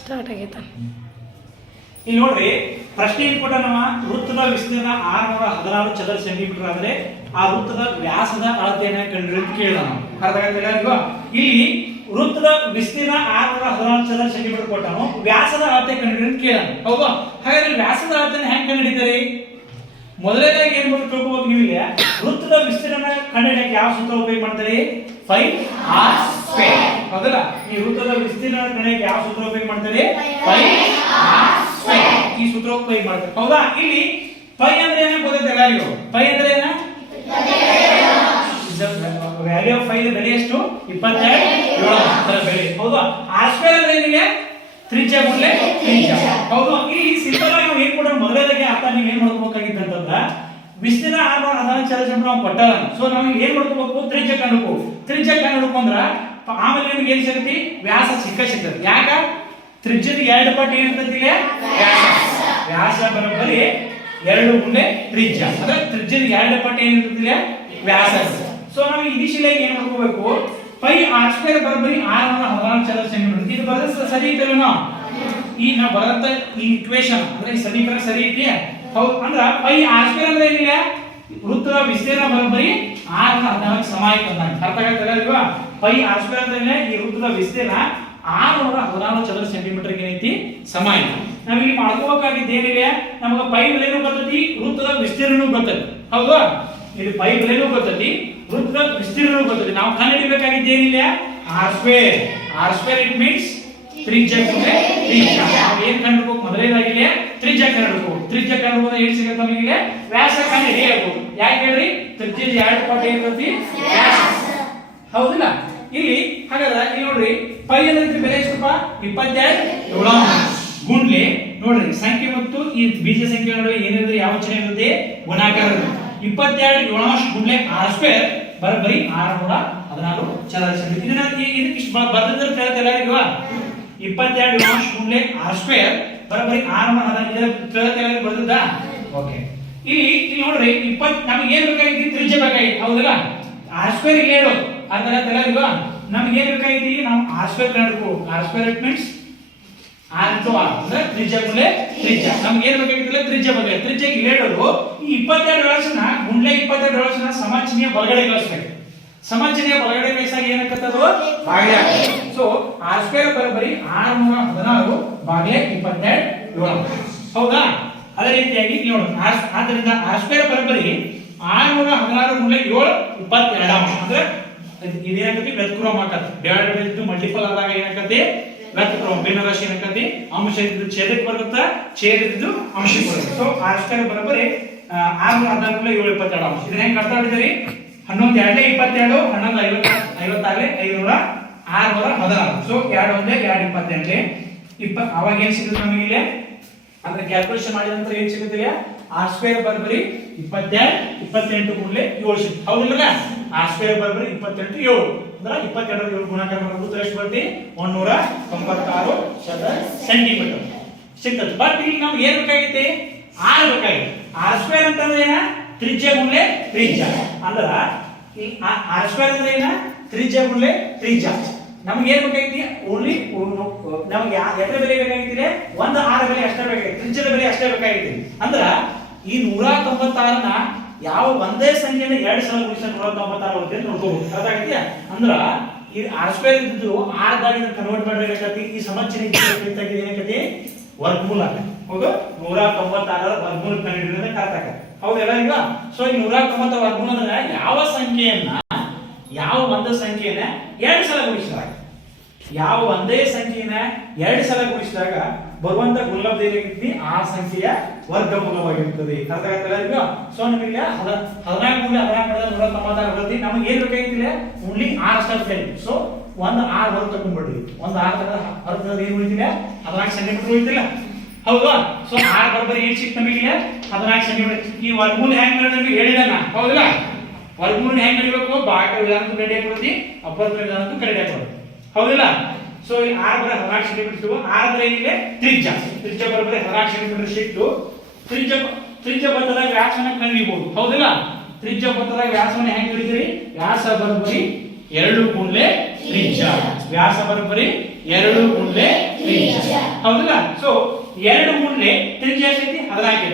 Start ಆಗೈತ. ಇಲ್ಲಿ ನೋಡ್ರಿ ಪ್ರಶ್ನೆ ಏನ್ ಕೊಟ್ಟ ನಮ್ಮ ವೃತ್ತದ ವಿಸ್ತೀರ್ಣ 616 ಚದರ ಸೆಂಟಿಮೀಟರ್ ಆದ್ರೆ ಆ ವೃತ್ತದ ವ್ಯಾಸದ ಅಳತೆಯನ್ನ ಕಂಡುಹಿಡಿ ಅಂತ ಕೇಳಿದ ನಾವು. ಅರ್ಥ ಆಗ್ತಿಲ್ಲ ಅಲ್ವಾ? ಇಲ್ಲಿ ವೃತ್ತದ ವಿಸ್ತೀರ್ಣ 616 ಚದರ ಸೆಂಟಿಮೀಟರ್ ಕೊಟ್ಟನು, ವ್ಯಾಸದ ಅಳತೆ ಕಂಡುಹಿಡಿ ಅಂತ ಕೇಳಿದ. ಹೌದಾ? ಹಾಗಾದ್ರೆ ವ್ಯಾಸದ ಅಳತೆಯನ್ನು ಹೆಂಗ್ ಕಂಡುಹಿಡಿತಾರೆ? ಮೊದಲನೇದಾಗಿ ಏನ್ ಮಾಡ್ಬೇಕು ತಿಳ್ಕೊಬೇಕು ನೀವು. ಇಲ್ಲಿ ವೃತ್ತದ ವಿಸ್ತೀರ್ಣ ಕಂಡುಹಿಡಿಯಕ್ಕೆ ಯಾವ ಸೂತ್ರ ಉಪಯೋಗ ಮಾಡ್ತಾರೆ? 5r². ಹೌದಲ್ಲ? ಈ ವೃತ್ತದ ವಿಸ್ತೀರ್ಣ ಕಂಡುಹಿಡಿಯಕ್ಕೆ ಯಾವ ಸೂತ್ರ ಉಪಯೋಗ ಮಾಡ್ತಾರೆ? 5r². ಈ ಸೂತ್ರ ಉಪಯೋಗ ಮಾಡ್ತಾರೆ. ಹೌದಾ? ಇಲ್ಲಿ ಪೈ ಅಂದ್ರೆ ಏನು ಗೊತ್ತೈತೆ ಎಲ್ಲರಿಗೂ? ಪೈ ಅಂದ್ರೆ ಏನು? ವ್ಯಾಲ್ಯೂ ಆಫ್ ಪೈ ಬೆಲೆ ಎಷ್ಟು? 22 ಬೆಲೆ. ಹೌದಾ? r² ಅಂದ್ರೆ ಏನಿದೆ? ತ್ರಿಜ್ಯ ಗುಣಲೆ ತ್ರಿಜ್ಯ. ಹೌದು. ಇಲ್ಲಿ ಸಿಂಪಲ್ ಆಗಿ ನಾವು ಏನ್ ಕೊಟ್ಟರೆ ಮೊದಲನೇದಾಗಿ ಅರ್ಥ ನೀವು ಏನ್ ಮಾಡ್ಕೋಬೇಕಾಗಿತ್ತು ಅಂತಂದ್ರೆ ವಿಸ್ತೀರ್ಣ 616 ಚದರ ಸೆಂಟಿಮೀಟರ್ ನಾವು ಕೊಟ್ಟಾರ. ಸೊ ನಾವು ಏನ್ ಮಾಡ್ಕೋಬೇಕು? ತ್ರಿಜ್ಯ ಕಂಡುಹಿಡಿಬೇಕು. ತ್ರಿಜ್ಯ ಕಂಡುಹಿಡ್ಕೊಂಡ್ರ ಆಮೇಲೆ ನಿಮಗೆ ಏನ್ ಸಿಗುತ್ತೆ? ವ್ಯಾಸ ಸಿಗ್ತದೆ. ಯಾಕ? ತ್ರಿಜ್ಯದ 2 ಪಟ್ಟು ಏನಿರ್ತದೆ? ವ್ಯಾಸ ಬರೋಬ್ಬರಿ 2 ಗುಣಲೆ ತ್ರಿಜ್ಯ. ಅಂದ್ರೆ ತ್ರಿಜ್ಯದ 2 ಪಟ್ಟು ಏನಿರ್ತದೆ? ವ್ಯಾಸ. ಸೊ ನಾವು ಇನಿಷಿಯಲ್ ಆಗಿ ಏನ್ ಮಾಡ್ಕೋಬೇಕು? ಪೈ r² ಬರೋಬ್ಬರಿ 616 ಚದರ ಸೆಂಟಿಮೀಟರ್. ಇದು ಬರೋದು ಸರಿ ಐತಲ್ಲ? ನಾವು ಈ ನಾವು ಬರೋಂತ ಈ ಇಕ್ವೇಶನ್ ಅಂದ್ರೆ ಈ ಸಮೀಕರಣ ಸರಿ ಐತಿ. ಹೌದು. ಅಂದ್ರೆ ಪೈ r² ಅಂದ್ರೆ ಏನಿಲ್ಲ? ವೃತ್ತದ ವಿಸ್ತೀರ್ಣ ಬರೋಬ್ಬರಿ 616 ಸಮ ಆಯ್ತು ಅಂತ ಅರ್ಥ ಆಗ್ತದೆ ಅಲ್ವಾ? ಪೈ r² ಅಂದ್ರೆ ಈ ವೃತ್ತದ ವಿಸ್ತೀರ್ಣ 616 ಚದರ ಸೆಂಟಿಮೀಟರ್ ಏನೈತಿ? ಸಮ ಆಯ್ತು. ನಾವ್ ಇಲ್ಲಿ ಮಾಡ್ಕೋಬೇಕಾಗಿದ್ದು ಏನಿಲ್ಲ? ನಮಗೆ ಪೈ ಬೆಲೆನೂ ಗೊತ್ತೈತಿ, ವೃತ್ತದ ವಿಸ್ತೀರ್ಣನೂ ಗೊತ್ತೈತಿ. ಹೌದಾ? ಇಲ್ಲಿ ಪೈ ಬೆಲೆನೂ ಗೊತ್ತೈತಿ, ವೃತ್ತದ ವಿಸ್ತೀರ್ಣನೂ ಗೊತ್ತೈತಿ. ನಾವು ಕಂಡುಹಿಡಿಯಬೇಕಾಗಿದ್ದು ಏನಿಲ್ಲ? r². r² ಇಟ್ ಮೀನ್ಸ್ ತ್ರಿಜ್ಯ ಗುಣಲೆ ತ್ರಿಜ್ಯ. ನಾವು ಏನ್ ಕಂಡುಹಿಡಬೇಕು? ಮೊದಲನೇದಾಗಿ ತ್ರಿಜ್ಯ ಕಂಡುಹಿಡಬೇಕು. ತ್ರಿಜ್ಯ ಕಂಡುಹಿಡಿದ್ರೆ ಏನು ಸಿಗುತ್ತೆ ನಮಗೆ? ವ್ಯಾಸ ಕಂಡುಹಿಡಿಯಬೇಕು. ಯಾಕೆ ಹೇಳ್ರಿ? ತ್ರಿಜ್ಯದ 2 ಪಟ್ಟು ಏನಿರ್ತೈತಿ? ವ್ಯಾಸ. ಹೌದಿಲ್ಲ? ಇಲ್ಲಿ ಹಾಗಾದ್ರೆ ಇಲ್ಲಿ ನೋಡ್ರಿ ಪೈ ಅಂದ್ರೆ ಬೆಲೆ ಎಷ್ಟಪ್ಪ? 22 ಗುಣ್ಲೆ ನೋಡ್ರಿ ಸಂಖ್ಯೆ ಮತ್ತು ಈ ಬೀಜ ಸಂಖ್ಯೆ ನಡುವೆ ಏನಿರುತ್ತೆ? ಯಾವ ಚಿಹ್ನೆ ಇರುತ್ತೆ? ಗುಣಾಕಾರ ಇರುತ್ತೆ. 22 ಗುಣ್ಲೆ r² ಬರೋಬ್ಬರಿ 616 ಚದರ ಸೆಂಟಿಮೀಟರ್. ಇದನ್ನ ಇದಕ್ಕೆ ಇಷ್ಟು ಬರ್ತಿದ್ರೆ ಕೇಳ್ತಿಲ್ಲ ಇಲ್ವಾ? 22 ಗುಣ್ಲೆ r² ಬರೋಬ್ಬರಿ 616 ಇದರ ಕೇಳ್ತಿಲ್ಲ ಬರ್ತಿದ್ದ? ಓಕೆ. ಇಲ್ಲಿ ನೋಡ್ರಿ 20 ನಮಗೆ ಏನು ಬೇಕಾಗಿತ್ತು? ತ್ರಿಜ್ಯ ಬೇಕಾಗಿತ್ತು. ಹೌದಲ್ಲ? r² ಇಲ್ಲಿ ಹೇಳು ಅದರ ತಿಳಿಲ್ವಾ? ನಮಗೆ ಏನು ಬೇಕಾಗಿತ್ತು? ನಾವು r² ಕಂಡುಹಿಡಬೇಕು. r² it means r into r ಅಂದ್ರೆ ತ್ರಿಜ್ಯ ಗುಣಲೆ ತ್ರಿಜ್ಯ. ನಮಗೆ ಏನು ಬೇಕಾಗಿತ್ತು? ತ್ರಿಜ್ಯ ಬಗ್ಗೆ. ತ್ರಿಜ್ಯ ಇಲ್ಲಿ ಹೇಳೋದು ಈ 22 ವ್ಯಾಸನ ಗುಣಲೆ 22 ವ್ಯಾಸನ ಸಮಚಿಹ್ನೆಯ ಬಲಗಡೆ ಕಳಿಸಬೇಕು. ಸಮಚಿಹ್ನೆಯ ಬಲಗಡೆ ಕಳಿಸಿದಾಗ ಏನಾಗುತ್ತದು? ಭಾಗಲೇ ಆಗುತ್ತೆ. ಸೊ r² ಬರೋಬ್ಬರಿ 616 ಭಾಗಲೇ 22. ಹೌದಾ? ಅದೇ ರೀತಿಯಾಗಿ ನೋಡಿ ಆದ್ದರಿಂದ r² ಬರೋಬ್ಬರಿ 616 ಗುಣಲೆ 7 22 ಅಂದ್ರೆ ಇದೇನಾಗತ್ತೆ? ವ್ಯತ್ಕ್ರಮ ಆಕತ್ತೆ. ಡಿವೈಡೆಡ್ ಬೈ ಇದು ಮಲ್ಟಿಪಲ್ ಆದಾಗ ಏನಾಗತ್ತೆ? ವ್ಯತ್ಕ್ರಮ. ಭಿನ್ನರಾಶಿ ಏನಾಗತ್ತೆ? ಅಂಶ ಇದ್ದು ಛೇದಕ್ಕೆ ಬರುತ್ತೆ, ಛೇದ ಇದ್ದು ಅಂಶಕ್ಕೆ ಬರುತ್ತೆ. ಸೊ r² ಬರೋಬ್ಬರಿ 616 ಗುಣಲೆ 7 22. ಇದನ್ನ ಹೆಂಗ್ ಅರ್ಥ ಮಾಡಿದ್ರಿ? 11 2 22 11 56 616. ಸೊ 2 1 2 22 ಅವಾಗ ಏನ್ ಸಿಗುತ್ತೆ ನಮಗೆ ಇಲ್ಲಿ? ಅಂದ್ರೆ ಕ್ಯಾಲ್ಕುಲೇಷನ್ ಮಾಡಿದ ನಂತರ ಏನ್ ಸಿಗುತ್ತೆ? r² ಬರೋಬ್ಬರಿ 28 ಗುಣಲೆ 7 ಸಿಗುತ್ತೆ. ಹೌದಿಲ್ಲ? r² ಬರೋಬ್ಬರಿ 28 7 ಅಂದ್ರೆ 22 7 ಗುಣಾಕಾರ ಮಾಡೋದು ಎಷ್ಟು ಬರುತ್ತೆ? 196 ಚದರ ಸೆಂಟಿಮೀಟರ್ ಸಿಗ್ತದೆ. ಬಟ್ ಇಲ್ಲಿ ನಮ್ಗೆ ಏನ್ ಬೇಕಾಗಿತ್ತೆ? r ಬೇಕಾಗಿತ್ತು. r² ಅಂತಂದ್ರೆ ಏನ? ತ್ರಿಜ್ಯ ಗುಣಲೆ ತ್ರಿಜ್ಯ. ಅಂದ್ರ ಈ r² ಅಂದ್ರೆ ಏನ? ತ್ರಿಜ್ಯ ಗುಣಲೆ ತ್ರಿಜ್ಯ. ನಮಗೆ ಏನು ಬೇಕಾಗಿತ್ತು? ಓನ್ಲಿ ನಮಗೆ ಎಷ್ಟರ ಬೆಲೆ ಬೇಕಾಗಿತ್ತು? ಒಂದು r ಬೆಲೆ ಅಷ್ಟೇ ಬೇಕಾಗಿತ್ತು. ತ್ರಿಜ್ಯದ ಬೆಲೆ ಅಷ್ಟೇ ಬೇಕಾಗಿತ್ತು. ಅಂದ್ರ ಈ 196ನ ಯಾವ ಒಂದೇ ಸಂಖ್ಯೆನ 2 ಸಲ ಗುಣಿಸಿದ್ರೆ 196 ಬರುತ್ತೆ ಅಂತ ನೋಡ್ಕೋಬಹುದು. ಅರ್ಥ ಆಗತ್ತಾ? ಅಂದ್ರ ಈ r² ಇದ್ದು r ದಾಗ ಕನ್ವರ್ಟ್ ಮಾಡಬೇಕಾಗತ್ತೆ. ಈ ಸಮಚಿಹ್ನೆ ಇದ್ದಾಗ ಏನಾಗತ್ತೆ? ವರ್ಗಮೂಲ ಆಗುತ್ತೆ. ಹೌದು? 196 ವರ್ಗಮೂಲ ಕಂಡುಹಿಡಿಯೋದು ಕರೆಕ್ಟ್ ಆಗುತ್ತೆ. ಹೌದಲ್ಲ? ಈಗ ಸೊ ಈ 196 ವರ್ಗಮೂಲ ಅಂದ್ರೆ ಯಾವ ಸಂಖ್ಯೆಯನ್ನ ಯಾವ ಒಂದೇ ಸಂಖ್ಯೆಯನ್ನ 2 ಸಲ ಗುಣಿಸಿದಾಗ, ಯಾವ ಒಂದೇ ಸಂಖ್ಯೆಯನ್ನ 2 ಸಲ ಗುಣಿಸಿದಾಗ ಬರುವಂತ ಗುಣಲಬ್ಧ ಏನಾಗಿರ್ತಿ? ಆ ಸಂಖ್ಯೆಯ ವರ್ಗಮೂಲವಾಗಿರುತ್ತದೆ. ಅರ್ಥ ಆಗ್ತಲ್ಲ ಈಗ? ಸೊ ನಮಗೆ 14 ಗುಣ 14 196 ಬರುತ್ತೆ. ನಮಗೆ ಏನು ಬೇಕಾಗಿತ್ತಿಲ್ಲ? ಓನ್ಲಿ r ಅಷ್ಟೇ ಬೇಕು. ಸೊ ಒಂದು r ಹೊರ ತಗೊಂಡ್ಬಿಡ್ರಿ. ಒಂದು r ಹೊರತದ ಏನು ಉಳಿತಿಲ್ಲ? 14 ಸೆಂಟಿಮೀಟರ್ ಉಳಿತಿಲ್ಲ. ಹೌದಾ? ಸೊ r ಬರೋಬ್ಬರಿ ಏನು ಸಿಕ್ತು ನಮಗೆ? 14 ಸೆಂಟಿಮೀಟರ್. ಈ ವರ್ಗಮೂಲ ಹೆಂಗ್ ನಮಗೆ ಹೇಳಿದಲ್ಲ? ಹೌದಲ್ಲ? ವರ್ಗಮೂಲ ಹೆಂಗ್ ನಡಿಬೇಕು? ಭಾಗ ವಿಧಾನಕ್ಕೂ ಕರೆಕ್ಟ್ ಆಗಿರುತ್ತೆ, ಅಪವರ್ತ ವಿಧಾನಕ್ಕೂ ಕರೆಕ್ಟ್ ಆಗಿರುತ್ತೆ. ಹೌದಿಲ್ಲ? ಸೊ ಇಲ್ಲಿ r ಬರ 14 ಸೆಂಟಿಮೀಟರ್. r ಅಂದ್ರೆ ಏನಿದೆ? ತ್ರಿಜ್ಯ. ತ್ರಿಜ್ಯ ಬರೋಬ್ಬರಿ 14 ಸೆಂಟಿಮೀಟರ್ ಸಿಕ್ತು. ತ್ರಿಜ್ಯ ಬರ್ತದಾಗ ವ್ಯಾಸವನ್ನ ಕಂಡುಹಿಡಿಯಬಹುದು. ಹೌದಿಲ್ಲ? ತ್ರಿಜ್ಯ ಬರ್ತದಾಗ ವ್ಯಾಸವನ್ನ ಹೆಂಗ್ ಹಿಡಿತೀರಿ? ವ್ಯಾಸ ಬರೋಬ್ಬರಿ 2 ಗುಣಲೆ ತ್ರಿಜ್ಯ. ವ್ಯಾಸ ಬರೋಬ್ಬರಿ 2 ಗುಂಡ್ಲೆ ತ್ರಿಜ್ಯ ಹೌದಲ್ಲ. ಸೊ 2 ಗುಂಡ್ಲೆ ತ್ರಿಜ್ಯ ಎಷ್ಟೈತಿ 14